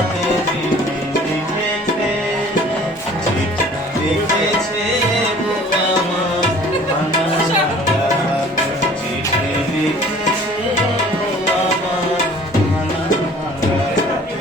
হাতে চিঠি লিখেছে, চিঠি লিখেছে গো আমার ভাঙা ভাঙা হাতে, চিঠি লিখেছে গো আমার ভাঙা ভাঙা হাতে।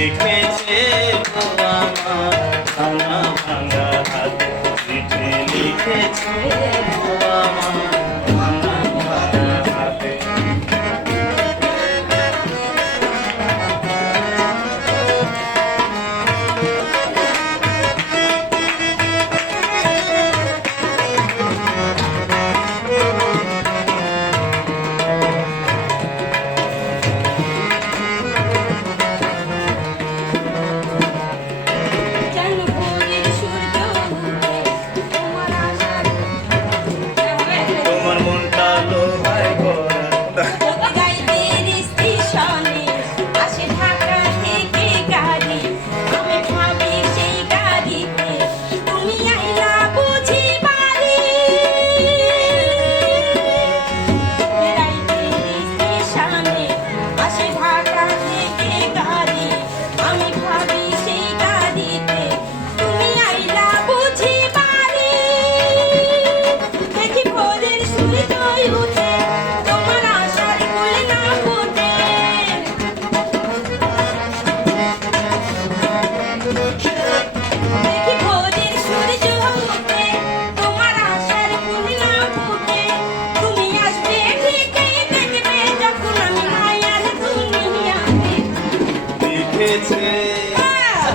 লিখেছে গো আমার ভাঙা ভাঙা হাতে, চিঠি লিখেছে গো আমার ভাঙা ভাঙা হাতে।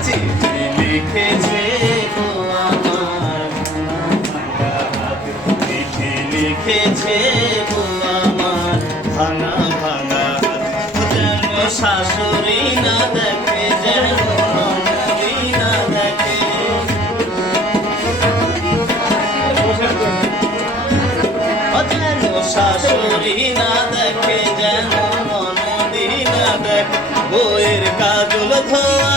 চিঠি লিখেছে গো আমার ভাঙা হাতে, চিঠি লিখেছে গো আমার ভাঙা ভাঙা হাতে। যেন শাশুড়ি না দেখে, যেন ননদি না দেখে, যেন শাশুড়ি না দেখে, যেন ননদি না দেখে, বইয়ের কাজল ধোয়া